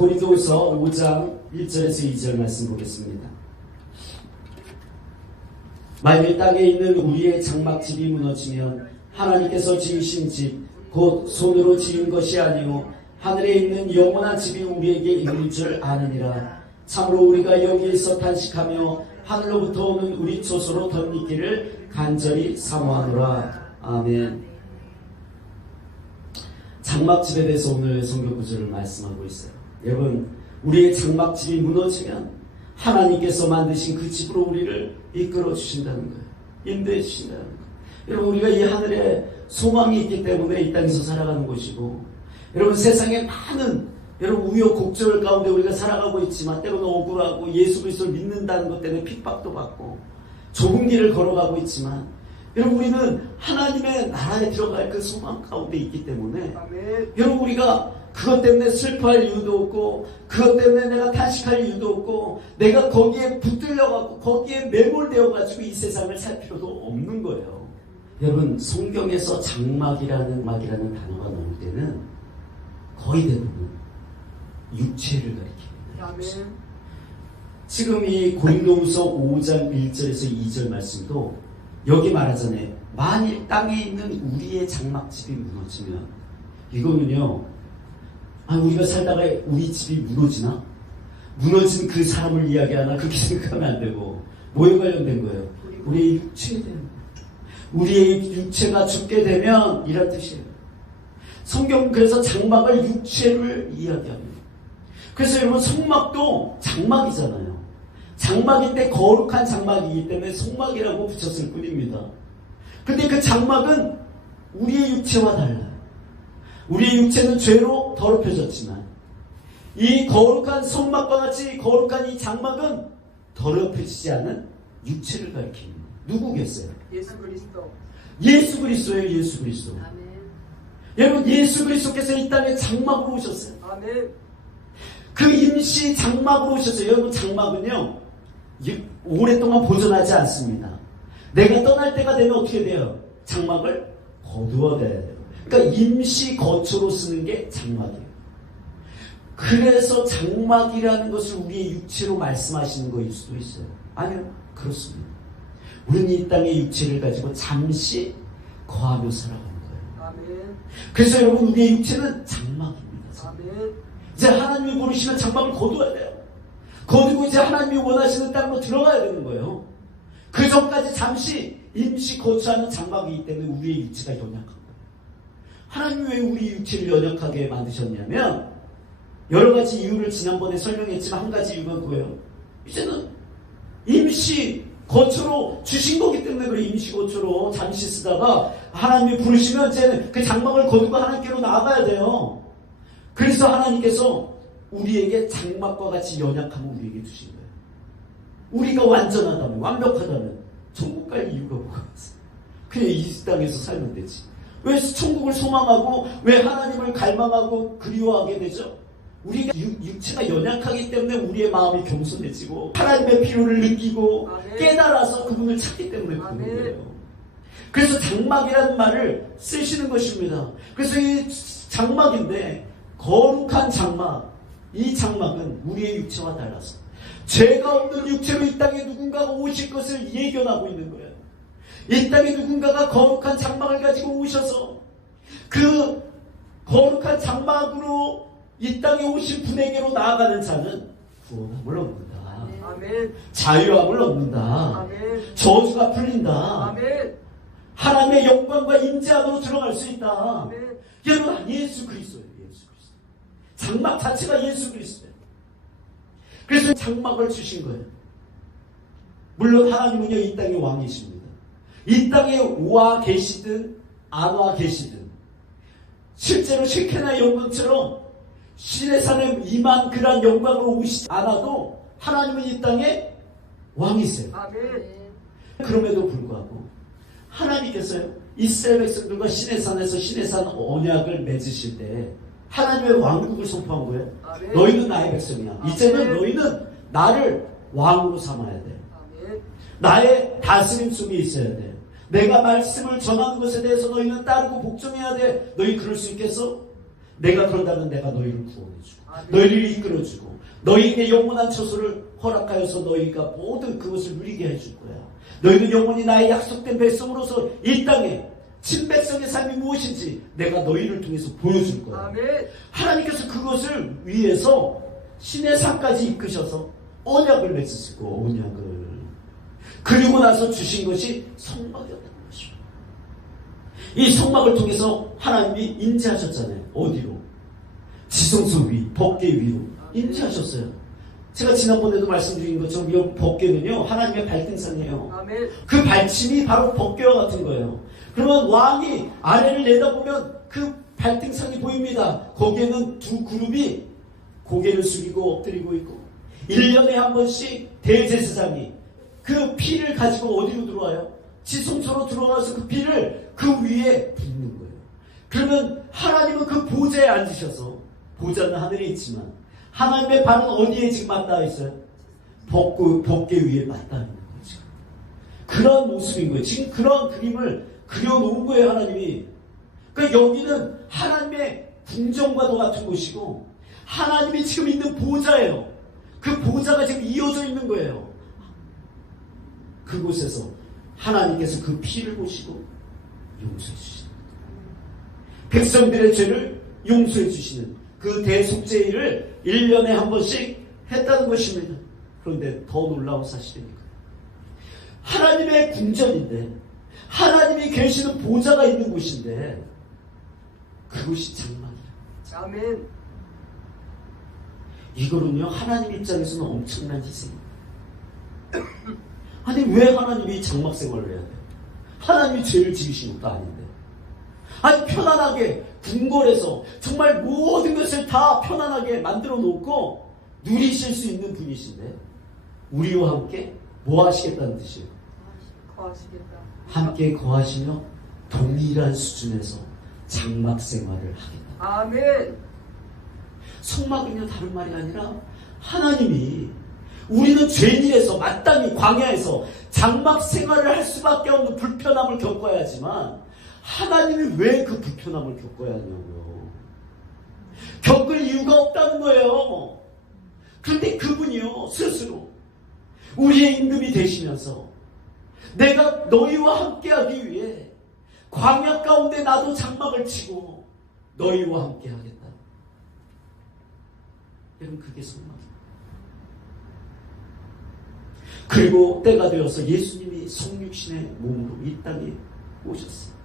고린도후서 5장 1절에서 2절 말씀 보겠습니다. 만일 땅에 있는 우리의 장막집이 무너지면 하나님께서 지으신 집 곧 손으로 지은 것이 아니요 하늘에 있는 영원한 집이 우리에게 있는 줄 아느니라. 참으로 우리가 여기에서 탄식하며 하늘로부터 오는 우리 조소로 덧입기를 간절히 사모하노라. 아멘. 장막집에 대해서 오늘 성경 구절을 말씀하고 있어요. 여러분, 우리의 장막집이 무너지면 하나님께서 만드신 그 집으로 우리를 이끌어 주신다는 거예요. 인도해 주신다는 거예요. 여러분, 우리가 이 하늘에 소망이 있기 때문에 이 땅에서 살아가는 것이고, 여러분, 세상에 많은 여러분 우여곡절 가운데 우리가 살아가고 있지만 때로는 억울하고 예수 그리스도를 믿는다는 것 때문에 핍박도 받고 좁은 길을 걸어가고 있지만, 여러분, 우리는 하나님의 나라에 들어갈 그 소망 가운데 있기 때문에 아멘. 여러분, 우리가 그것 때문에 슬퍼할 이유도 없고, 그것 때문에 내가 탄식할 이유도 없고, 내가 거기에 붙들려가고 거기에 매몰되어가지고 이 세상을 살 필요도 없는 거예요. 여러분, 성경에서 장막이라는 단어가 나올 때는 거의 대부분 육체를 가리킵니다. 지금 이 고린도후서 5장 1절에서 2절 말씀도 여기 말하잖아요. 만일 땅에 있는 우리의 장막집이 무너지면, 이거는요, 우리가 살다가 우리 집이 무너지나? 무너진 그 사람을 이야기하나? 그렇게 생각하면 안 되고, 뭐에 관련된 거예요? 우리의 육체에 대한 거예요. 우리의 육체가 죽게 되면 이런 뜻이에요. 성경은 그래서 장막을 육체를 이야기합니다. 그래서 여러분, 성막도 장막이잖아요. 장막인데 거룩한 장막이기 때문에 성막이라고 붙였을 뿐입니다. 근데 그 장막은 우리의 육체와 달라요. 우리의 육체는 죄로 더럽혀졌지만 이 거룩한 성막과 같이 거룩한 이 장막은 더럽혀지지 않은 육체를 가리킵니다. 누구겠어요? 예수 그리스도. 예수 그리스도예요. 예수 그리스도. 아멘. 여러분, 예수 그리스도께서 이 땅에 장막으로 오셨어요. 아멘. 그 임시 장막으로 오셨어요. 여러분, 장막은요, 오랫동안 보존하지 않습니다. 내가 떠날 때가 되면 어떻게 돼요? 장막을 거두어야 돼요. 그러니까 임시 거처로 쓰는 게 장막이에요. 그래서 장막이라는 것을 우리의 육체로 말씀하시는 거일 수도 있어요. 아니요, 그렇습니다. 우리는 이 땅의 육체를 가지고 잠시 거하며 살아가는 거예요. 아멘. 그래서 여러분, 우리의 육체는 장막입니다. 아멘. 이제 하나님이 부르시면 장막을 거두어야 돼요. 거두고 이제 하나님이 원하시는 땅으로 들어가야 되는 거예요. 그 전까지 잠시 임시 거주하는 장막이기 때문에 우리의 육체가 연약한 거예요. 하나님이 왜 우리 육체를 연약하게 만드셨냐면, 여러 가지 이유를 지난번에 설명했지만 한 가지 이유가 뭐예요? 이제는 임시 거처로 주신 거기 때문에 그래. 임시 거처로 잠시 쓰다가 하나님이 부르시면 이제 그 장막을 거두고 하나님께로 나아가야 돼요. 그래서 하나님께서 우리에게 장막과 같이 연약함을 우리에게 주신 거예요. 우리가 완전하다면, 완벽하다면 천국 갈 이유가 뭐가 있어요? 그냥 이 땅에서 살면 되지. 왜 천국을 소망하고 왜 하나님을 갈망하고 그리워하게 되죠? 우리가 육체가 연약하기 때문에 우리의 마음이 겸손해지고 하나님의 필요를 느끼고 아멘. 깨달아서 그분을 찾기 때문에 그런 거예요. 그래서 장막이라는 말을 쓰시는 것입니다. 그래서 이 장막인데, 거룩한 장막, 이 장막은 우리의 육체와 달라서 죄가 없는 육체로 이 땅에 누군가가 오실 것을 예견하고 있는 거예요. 이 땅에 누군가가 거룩한 장막을 가지고 오셔서 그 거룩한 장막으로 이 땅에 오신 분에게로 나아가는 자는 구원함을 얻는다. 아멘. 자유함을 얻는다. 아멘. 저주가 풀린다. 아멘. 하나님의 영광과 임재 안으로 들어갈 수 있다. 아멘. 여러분, 예수 그리스도예요. 예수 그리스도. 장막 자체가 예수 그리스도예요. 그래서 장막을 주신 거예요. 물론 하나님은요, 이 땅의 왕이십니다. 이 땅에 와 계시든 안 와 계시든 실제로 쉐케나 영광처럼 시내산에 임한 그런 영광으로 오시지 않아도 하나님은 이 땅에 왕이세요. 아멘. 그럼에도 불구하고 하나님께서요, 이스라엘 백성들과 시내산에서 시내산 언약을 맺으실 때 하나님의 왕국을 선포한 거예요. 아멘. 너희는 나의 백성이야. 아멘. 이제는 너희는 나를 왕으로 삼아야 돼. 아멘. 나의 다스림 속에 있어야 돼. 내가 말씀을 전하는 것에 대해서 너희는 따르고 복종해야 돼. 너희 그럴 수 있겠어? 내가 그런다면 내가 너희를 구원해주고 너희를 이끌어주고 너희에게 영원한 처소를 허락하여서 너희가 모든 그것을 누리게 해줄 거야. 너희는 영원히 나의 약속된 백성으로서 이 땅에 친백성의 삶이 무엇인지 내가 너희를 통해서 보여줄 거야. 아멘. 하나님께서 그것을 위해서 신의 산까지 이끄셔서 언약을 맺으시고 언약을 그리고 나서 주신 것이 성막이었다는 것이죠. 이 성막을 통해서 하나님이 임재하셨잖아요. 어디로? 지성소 위, 법궤 위로 임재하셨어요. 제가 지난번에도 말씀드린 것처럼 이 법궤는요 하나님의 발등상이에요. 아멘. 그 발침이 바로 법궤와 같은 거예요. 그러면 왕이 아래를 내다보면 그 발등상이 보입니다. 거기에는 두 그룹이 고개를 숙이고 엎드리고 있고 1년에 한 번씩 대제사장이 그 피를 가지고 어디로 들어와요? 지성소로 들어와서 그 피를 그 위에 붓는 거예요. 그러면 하나님은 그 보좌에 앉으셔서 보좌는 하늘에 있지만 하나님의 발은 어디에 지금 맞닿아 있어요? 법궤 위에 맞닿아 있는 거죠. 그런 모습인 거예요. 지금 그런 그림을 그려놓은 거예요, 하나님이. 그러니까 여기는 하나님의 궁정과도 같은 곳이고 하나님이 지금 있는 보좌예요. 그 보좌가 지금 이어져 있는 거예요. 그곳에서 하나님께서 그 피를 보시고 용서해 주시는 백성들의 죄를 용서해 주시는 그 대속죄일을 1년에 한 번씩 했다는 것입니다. 그런데 더 놀라운 사실이니까 하나님의 궁전인데 하나님이 계시는 보좌가 있는 곳인데 그곳이 장막이에요. 아멘. 이거는요 하나님 입장에서는 엄청난 희생입니다. 아니 왜 하나님이 장막 생활을 해야 돼요? 하나님이 죄를 지으신 것도 아닌데. 아니 편안하게 궁궐에서 정말 모든 것을 다 편안하게 만들어 놓고 누리실 수 있는 분이신데 우리와 함께 뭐 하시겠다는 뜻이에요? 거하시겠다. 함께 거하시며 동일한 수준에서 장막 생활을 하겠다. 아멘. 성막은요 다른 말이 아니라 하나님이 우리는 죄인에서 마땅히 광야에서 장막 생활을 할 수밖에 없는 불편함을 겪어야 하지만 하나님이 왜 그 불편함을 겪어야 하냐고요. 겪을 이유가 없다는 거예요. 그런데 그분이요 스스로 우리의 임금이 되시면서 내가 너희와 함께하기 위해 광야 가운데 나도 장막을 치고 너희와 함께하겠다. 여러분 그게 성막입니다. 그리고 때가 되어서 예수님이 성육신의 몸으로 이 땅에 오셨어요.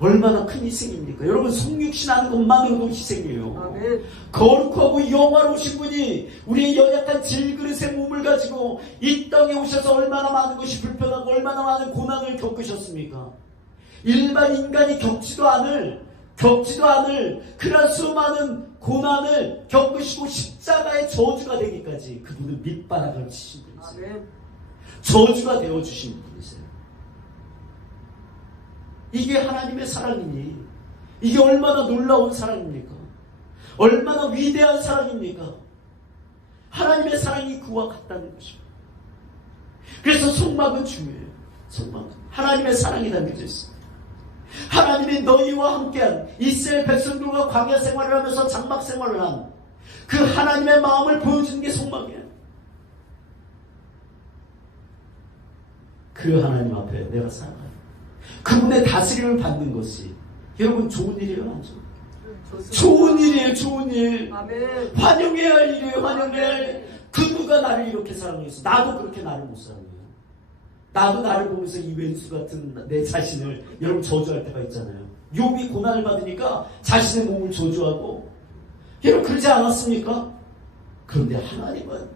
얼마나 큰 희생입니까? 여러분 성육신 하는 것만으로도 희생이에요. 아멘. 거룩하고 영화로우신 분이 우리의 연약한 질그릇의 몸을 가지고 이 땅에 오셔서 얼마나 많은 것이 불편하고 얼마나 많은 고난을 겪으셨습니까? 일반 인간이 겪지도 않을 그런 수많은 고난을 겪으시고 십자가의 저주가 되기까지 그분은 밑바닥을 치신 분이세요. 아멘. 저주가 되어주신 분이세요. 이게 하나님의 사랑이니 이게 얼마나 놀라운 사랑입니까? 얼마나 위대한 사랑입니까? 하나님의 사랑이 그와 같다는 것입니다. 그래서 성막은 중요해요. 성막은 하나님의 사랑이 담겨져 있습니다. 하나님이 너희와 함께한 이스라엘 백성들과 광야 생활을 하면서 장막 생활을 한 그 하나님의 마음을 보여주는 게 성막이에요. 그 하나님 앞에 내가 살아가요. 그분의 다스림을 받는 것이 여러분 좋은 일이에요, 아니죠? 좋은 일이에요, 좋은 일. 아멘. 환영해야 할 일이에요, 환영해야 할 일. 그 누가 나를 이렇게 사랑했어? 나도 그렇게 나를 못 사랑해요. 나도 나를 보면서 이 왼수 같은 내 자신을 여러분 저주할 때가 있잖아요. 욥이 고난을 받으니까 자신의 몸을 저주하고 여러분 그러지 않았습니까? 그런데 하나님은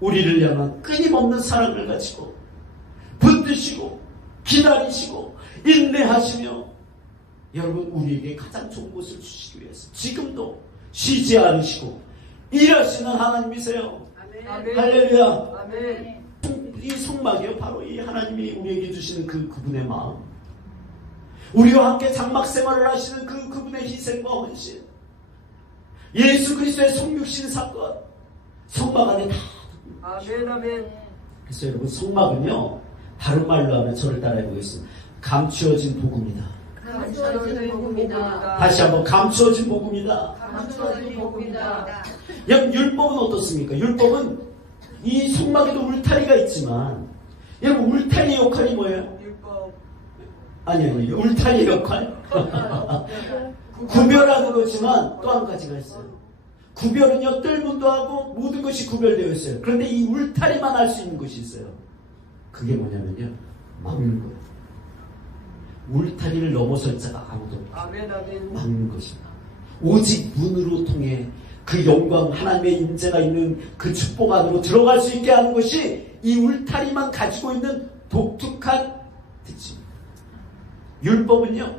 우리를 향한 끊임없는 사랑을 가지고 붙드시고 기다리시고 인내하시며 여러분 우리에게 가장 좋은 것을 주시기 위해서 지금도 쉬지 않으시고 일하시는 하나님이세요. 아멘. 할렐루야. 아멘. 이 성막이요 바로 이 하나님이 우리에게 주시는 그분의 마음, 우리와 함께 장막 생활을 하시는 그분의 희생과 헌신, 예수 그리스도의 성육신 사건, 성막 안에 다. 아멘. 아멘. 그래서 여러분 성막은요 다른 말로 하면 저를 따라해 보겠습니다. 감추어진 복음이다. 감춰진 복음이다. 다시 한번 감춰진 복음이다. 감춰진 복음이다. 여러분 율법은 어떻습니까? 율법은 이 속막에도 울타리가 있지만 여러분 울타리의 역할이 뭐예요? 율법. 아니 울타리의 역할? 구별하는 거지만 또 한 가지가 있어요. 구별은요 뜰문도 하고 모든 것이 구별되어 있어요. 그런데 이 울타리만 할 수 있는 것이 있어요. 그게 뭐냐면요 막는 거예요. 울타리를 넘어설 자가 아무도 없어요. 아멘 아멘. 막는 것입니다. 오직 문으로 통해 그 영광 하나님의 임재가 있는 그 축복 안으로 들어갈 수 있게 하는 것이 이 울타리만 가지고 있는 독특한 특징입니다. 율법은요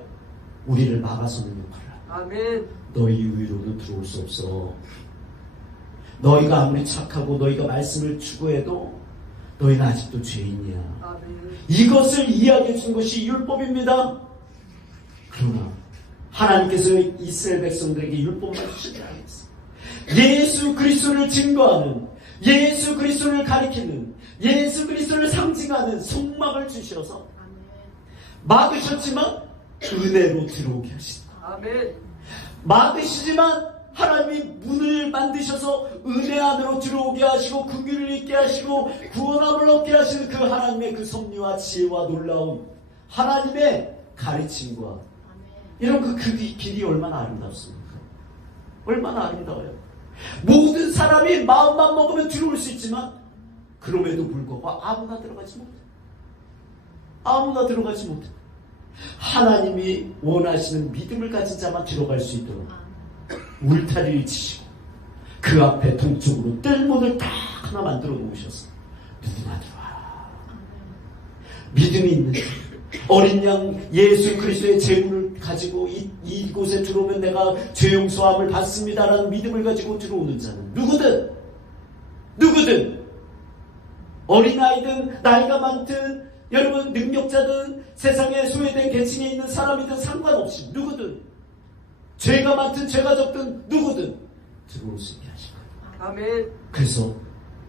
우리를 막아서는 역할을 합니다. 아멘. 너희 위로는 들어올 수 없어. 너희가 아무리 착하고 너희가 말씀을 추구해도 너희는 아직도 죄인이야. 아멘. 이것을 이야기해 준 것이 율법입니다. 그러나 하나님께서 이스라엘 백성들에게 율법만 주시지 않았어요. 예수 그리스도를 증거하는, 예수 그리스도를 가리키는, 예수 그리스도를 상징하는 속막을 주셔서 막으셨지만 은혜로 들어오게 하신다. 아멘. 막으시지만 하나님이 문을 만드셔서 은혜 안으로 들어오게 하시고 긍휼을 있게 하시고 구원함을 얻게 하시는 그 하나님의 그 섭리와 지혜와 놀라운 하나님의 가르침과 이런 그 길이 얼마나 아름답습니까? 얼마나 아름다워요. 모든 사람이 마음만 먹으면 들어올 수 있지만 그럼에도 불구하고 아무나 들어가지 못해. 아무나 들어가지 못해. 하나님이 원하시는 믿음을 가진 자만 들어갈 수 있도록 울타리를 치시고 그 앞에 동쪽으로 뜰문을 딱 하나 만들어 놓으셔서 누구나 들어와라. 믿음이 있는 어린 양 예수 그리스도의 제물을 가지고 이곳에 들어오면 내가 죄 용서함을 받습니다라는 믿음을 가지고 들어오는 자는 누구든 어린아이든 나이가 많든 여러분 능력자든 세상에 소외된 계층에 있는 사람이든 상관없이 누구든 죄가 많든 죄가 적든 누구든 들어올 수 있게 하신 거예요. 아멘. 그래서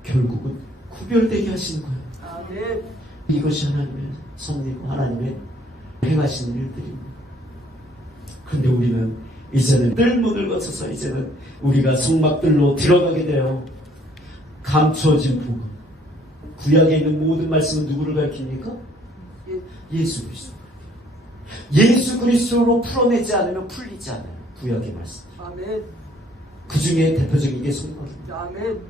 결국은 구별되게 하시는 거예요. 아멘. 이것이 하나님의 섭리고 하나님의 행하시는 일들입니다. 그런데 우리는 이제는 뜰문을 거쳐서 이제는 우리가 성막들로 들어가게 돼요. 감추어진 복음. 구약에 있는 모든 말씀은 누구를 가리킵니까? 예수 그리스도. 예수 그리스도로 풀어내지 않으면 풀리지 않아요. 구약의 말씀. 아멘. 그 중에 대표적인 게 성막입니다. 아멘.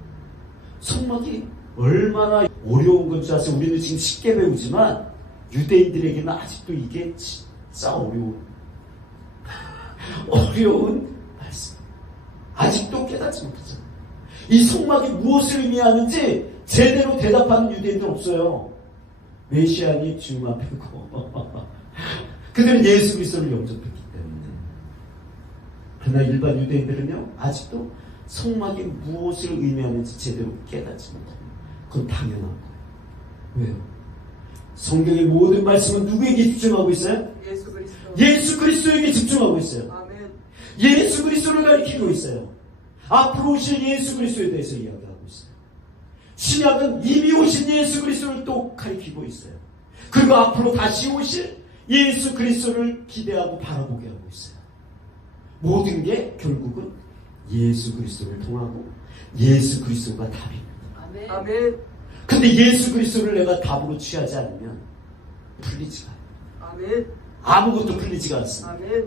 성막이 얼마나 어려운 건지 아세요? 우리는 지금 쉽게 배우지만 유대인들에게는 아직도 이게 진짜 어려운 말씀. 아직도 깨닫지 못하잖아요. 이 성막이 무엇을 의미하는지 제대로 대답하는 유대인들 없어요. 메시아니 주만 빼고. 그들은 예수 그리스도를 영접했기 때문에. 그러나 일반 유대인들은요 아직도 성막이 무엇을 의미하는지 제대로 깨닫지 못합니다. 그건 당연한 거예요. 왜요? 성경의 모든 말씀은 누구에게 집중하고 있어요? 예수 그리스도. 예수 그리스도에게 집중하고 있어요. 아멘. 예수 그리스도를 가리키고 있어요. 앞으로 오실 예수 그리스도에 대해서 이야기하고 있어요. 신약은 이미 오신 예수 그리스도를 또 가리키고 있어요. 그리고 앞으로 다시 오실 예수 그리스도를 기대하고 바라보게 하고 있어요. 모든 게 결국은 예수 그리스도를 통하고 예수 그리스도가 답입니다. 아멘. 아멘. 근데 예수 그리스도를 내가 답으로 취하지 않으면 풀리지가 않아요. 아멘. 아무것도 풀리지가 않습니다. 아멘.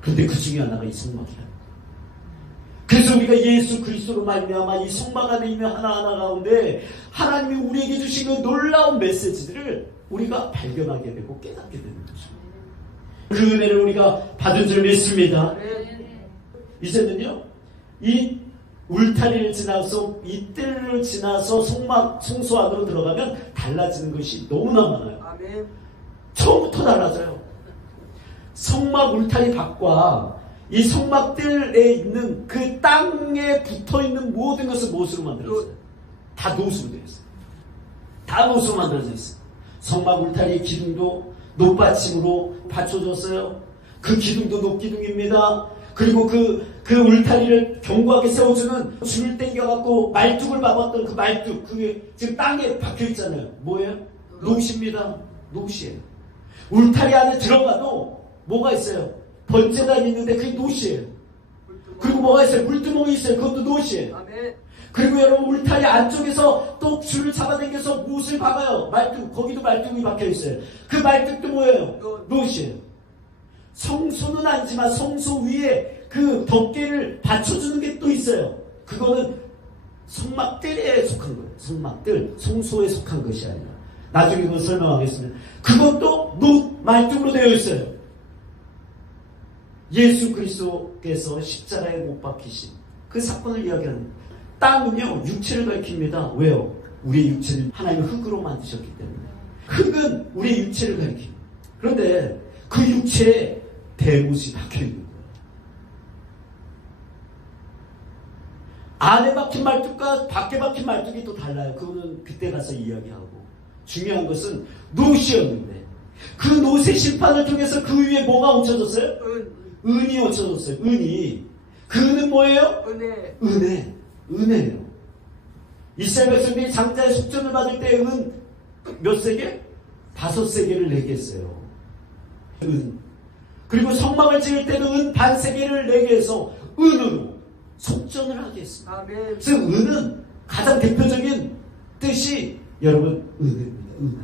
그런데 그 중에 하나가 이 성막이라는 거예요. 그래서 우리가 예수 그리스도로 말미암아 이 성막 안에 있는 하나하나 가운데 하나님이 우리에게 주신 그 놀라운 메시지들을 우리가 발견하게 되고 깨닫게 되는 거죠. 그 은혜를 우리가 받은 줄 믿습니다. 아멘. 이제는요 이 울타리를 지나서 이 뜰을 지나서 성소 안으로 들어가면 달라지는 것이 너무나 많아요. 아멘. 처음부터 달라져요. 성막 울타리 밖과 이 성막들에 있는 그 땅에 붙어있는 모든 것을 무엇으로 만들었어요? 다 노수로 되어 있어요. 다 노수로 만들어져 있어요. 성막 울타리의 기둥도 높받침으로 받쳐줬어요. 그 기둥도 높기둥입니다. 그리고 그 울타리를 견고하게 세워주는 줄을 땡겨갖고 말뚝을 박았던 그 말뚝, 그게 지금 땅에 박혀있잖아요. 뭐예요? 노시입니다. 노시예요. 울타리 안에 들어가도 뭐가 있어요? 번제단이 있는데 그게 노시예요. 그리고 뭐가 있어요? 물두멍이 있어요. 그것도 노시예요. 아멘. 그리고 여러분 울타리 안쪽에서 또 줄을 잡아당겨서 못을 박아요. 말뚝, 거기도 말뚝이 박혀있어요. 그 말뚝도 뭐예요? 노시예요. 성소는 아니지만 성소 위에 그 덮개를 받쳐주는 게 또 있어요. 그거는 성막들에 속한 거예요. 성막들, 성소에 속한 것이 아니라. 나중에 그걸 설명하겠습니다. 그것도 말뚝으로 되어 있어요. 예수 그리스도께서 십자가에 못 박히신 그 사건을 이야기하는 거예요. 땅은요 육체를 가리킵니다. 왜요? 우리의 육체는 하나님의 흙으로 만드셨기 때문에. 흙은 우리의 육체를 가리킵니다. 그런데 그 육체에 대못이 박혀있는 거예요. 안에 박힌 말뚝과 밖에 박힌 말뚝이 또 달라요. 그거는 그때 가서 이야기하고. 중요한 것은 노시였는데 그 노세 심판을 통해서 그 위에 뭐가 얹혀졌어요? 은이 얹혀졌어요. 은이. 그 은은 뭐예요? 은혜. 은혜예요. 이스라엘 백성들이 장자의 속전을 받을 때 은 몇 세계? 5세계를 내게 했어요. 은. 그리고 성막을 지을 때도 은 반세계를 내게 해서 은으로 속전을 하게 했습니다. 아멘. 그래서 은은 가장 대표적인 뜻이 여러분 은혜입니다. 은.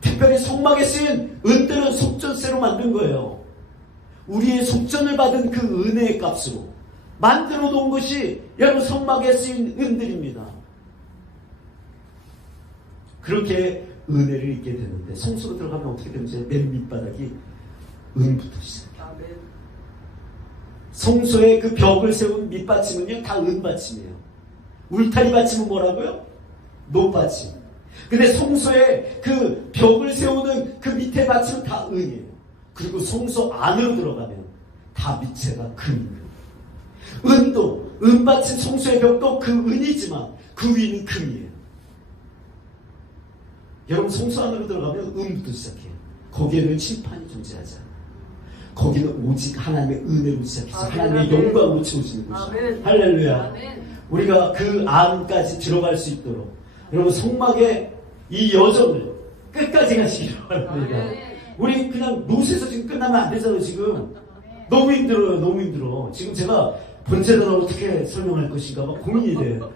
특별히 성막에 쓰인 은들은 속전세로 만든 거예요. 우리의 속전을 받은 그 은혜의 값으로 만들어 놓은 것이 여러분 성막에 쓰인 은들입니다. 그렇게 은혜를 입게 되는데 성소로 들어가면 어떻게 되는지 맨 밑바닥이 은부터 시작해요. 아멘. 성소에 그 벽을 세운 밑받침은요 다 은받침이에요. 울타리 받침은 뭐라고요? 노받침. 근데 성소에 그 벽을 세우는 그 밑에 받침은 다 은이에요. 그리고 성소 안으로 들어가면 다 밑에가 금이에요. 은도 은받침 성소의 벽도 그 은이지만 그 위는 금이에요. 여러분 성소 안으로 들어가면 은부터 시작해요. 거기에는 심판이 존재하지 않아요. 거기는 오직 하나님의 은혜로 시작해서 하나님의 영광으로 채워지는 것이죠. 할렐루야. 아멘. 우리가 그 안까지 들어갈 수 있도록 여러분 성막의 이 여정을 끝까지 가시기를 바랍니다. 우리 그냥 노스에서 지금 끝나면 안 되잖아요. 지금 너무 힘들어요. 너무 힘들어. 지금 제가 번제단을 어떻게 설명할 것인가 막 고민이 돼요.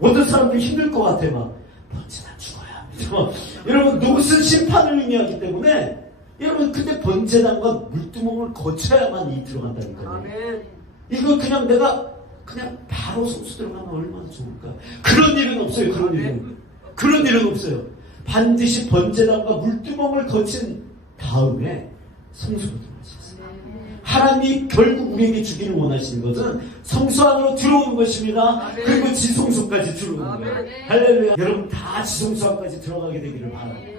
어떤 사람들이 힘들 것 같아. 막 번제단 죽어야. 여러분 노스 심판을 의미하기 때문에 여러분 근데 번제단과 물두멍을 거쳐야만 이 들어간다니까요. 아멘. 이거 그냥 내가 그냥 바로 성수 들어가면 얼마나 좋을까. 그런 일은 없어요. 그런 일은 없어요. 반드시 번제단과 물두멍을 거친 다음에 성소로 들어가셨어요. 하나님이 결국 우리에게 주기를 원하시는 것은 성소 안으로 들어오는 것입니다. 아멘. 그리고 지성소까지 들어오는 거예요. 아멘. 할렐루야. 여러분 다 지성소 안까지 들어가게 되기를 바랍니다.